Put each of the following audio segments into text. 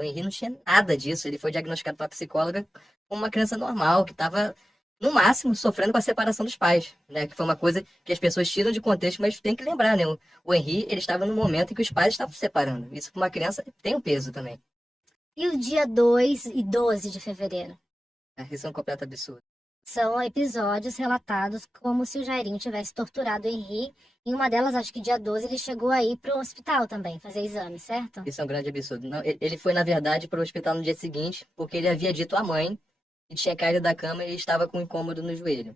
O Henry não tinha nada disso. Ele foi diagnosticado pela psicóloga como uma criança normal, que estava, no máximo, sofrendo com a separação dos pais, né? Que foi uma coisa que as pessoas tiram de contexto, mas tem que lembrar, né? O Henry, ele estava no momento em que os pais estavam se separando. Isso para uma criança tem um peso também. E o dia 2 e 12 de fevereiro? Isso é um completo absurdo. São episódios relatados como se o Jairinho tivesse torturado o Henry. Em uma delas, acho que dia 12, ele chegou aí para o hospital também, fazer exame, certo? Isso é um grande absurdo. Não, ele foi, na verdade, para o hospital no dia seguinte, porque ele havia dito à mãe que tinha caído da cama e estava com um incômodo no joelho.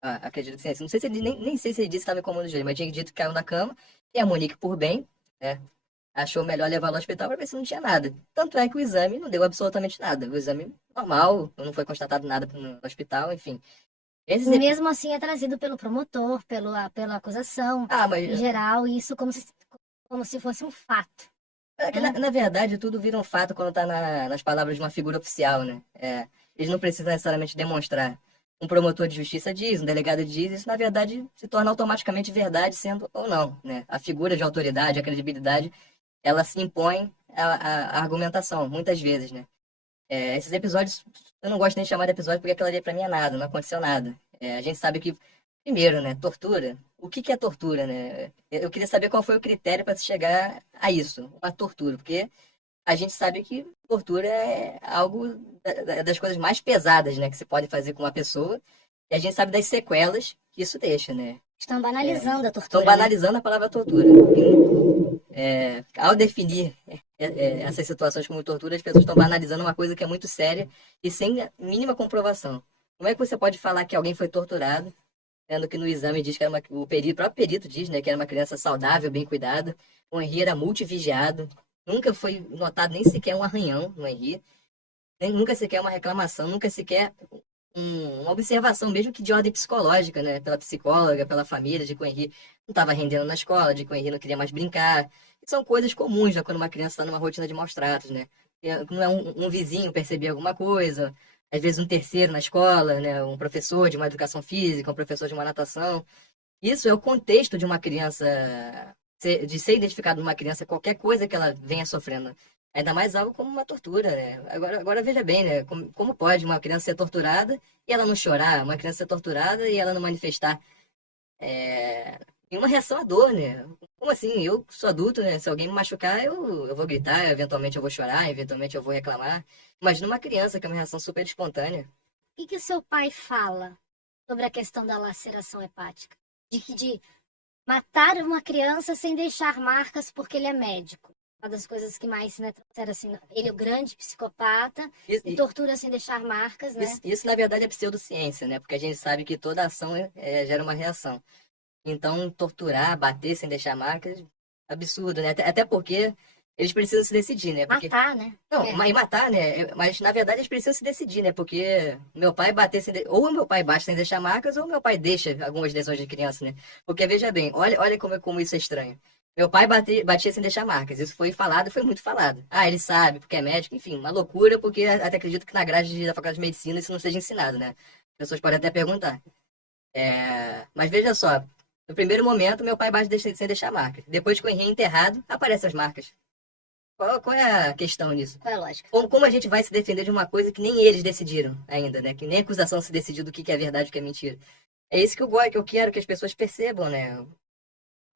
Acredito que sim. Não sei se ele, nem sei se ele disse que estava incômodo no joelho, mas tinha dito que caiu na cama. E a Monique, por bem, né, achou melhor levá-lo ao hospital para ver se não tinha nada. Tanto é que o exame não deu absolutamente nada. O exame normal, não foi constatado nada no hospital, enfim. Esses... E mesmo assim é trazido pelo promotor, pela acusação, mas... em geral, isso como se fosse um fato. Na verdade, tudo vira um fato quando está nas palavras de uma figura oficial, né? Eles não precisam necessariamente demonstrar. Um promotor de justiça diz, um delegado diz, isso na verdade se torna automaticamente verdade, sendo ou não, né? A figura de autoridade, a credibilidade, ela se impõe à argumentação, muitas vezes, né? Esses episódios, eu não gosto nem de chamar de episódio porque aquilo ali pra mim é nada, não aconteceu nada. A gente sabe que, primeiro, né, tortura. O que é tortura, né? Eu queria saber qual foi o critério para se chegar a isso, uma tortura, porque a gente sabe que tortura é algo das coisas mais pesadas, né, que se pode fazer com uma pessoa, e a gente sabe das sequelas que isso deixa, né? Estão banalizando a tortura. Estão banalizando a palavra tortura. Ao definir essas situações como tortura, as pessoas estão banalizando uma coisa que é muito séria e sem a mínima comprovação. Como é que você pode falar que alguém foi torturado, sendo que no exame diz que era o próprio perito diz, né, que era uma criança saudável, bem cuidada, o Henry era multivigiado, nunca foi notado nem sequer um arranhão no Henry, nunca sequer uma reclamação, nunca sequer uma observação, mesmo que de ordem psicológica, né, pela psicóloga, pela família, de que o Henry não estava rendendo na escola, de que o Henry não queria mais brincar. E são coisas comuns, né, quando uma criança está numa rotina de maus tratos, né? Não é um vizinho perceber alguma coisa, às vezes um terceiro na escola, né, um professor de uma educação física, um professor de uma natação. Isso é o contexto de uma criança, de ser identificado numa criança, qualquer coisa que ela venha sofrendo. Ainda mais algo como uma tortura, né? Agora veja bem, né? Como pode uma criança ser torturada e ela não chorar? Uma criança ser torturada e ela não manifestar nenhuma reação à dor, né? Como assim? Eu sou adulto, né? Se alguém me machucar, eu vou gritar, eventualmente eu vou chorar, eventualmente eu vou reclamar. Imagina uma criança que é uma reação super espontânea. O que o seu pai fala sobre a questão da laceração hepática? De matar uma criança sem deixar marcas porque ele é médico. Uma das coisas que mais, né, trouxeram assim, ele é o grande psicopata e tortura sem deixar marcas, né? Isso, na verdade, é pseudociência, né? Porque a gente sabe que toda ação gera uma reação. Então, torturar, bater sem deixar marcas, absurdo, né? Até porque eles precisam se decidir, né? Porque... Matar, né? Não, mas matar, né? Mas, na verdade, eles precisam se decidir, né? Porque meu pai bater ou meu pai bate sem deixar marcas, ou meu pai deixa algumas lesões de criança, né? Porque, veja bem, olha como isso é estranho. Meu pai batia sem deixar marcas. Isso foi falado, foi muito falado. Ele sabe, porque é médico, enfim, uma loucura, porque até acredito que na grade da faculdade de medicina isso não seja ensinado, né? As pessoas podem até perguntar. Mas veja só, no primeiro momento, meu pai bate sem deixar marcas. Depois que o Henry é enterrado, aparecem as marcas. Qual é a questão nisso? Qual é a lógica? Como a gente vai se defender de uma coisa que nem eles decidiram ainda, né? Que nem a acusação se decidiu do que é verdade e o que é mentira. É isso que eu quero que as pessoas percebam, né?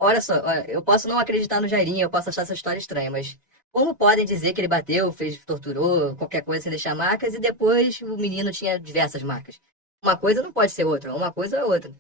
Olha só, eu posso não acreditar no Jairinho, eu posso achar essa história estranha, mas como podem dizer que ele bateu, torturou, qualquer coisa sem deixar marcas, e depois o menino tinha diversas marcas? Uma coisa não pode ser outra, uma coisa é outra.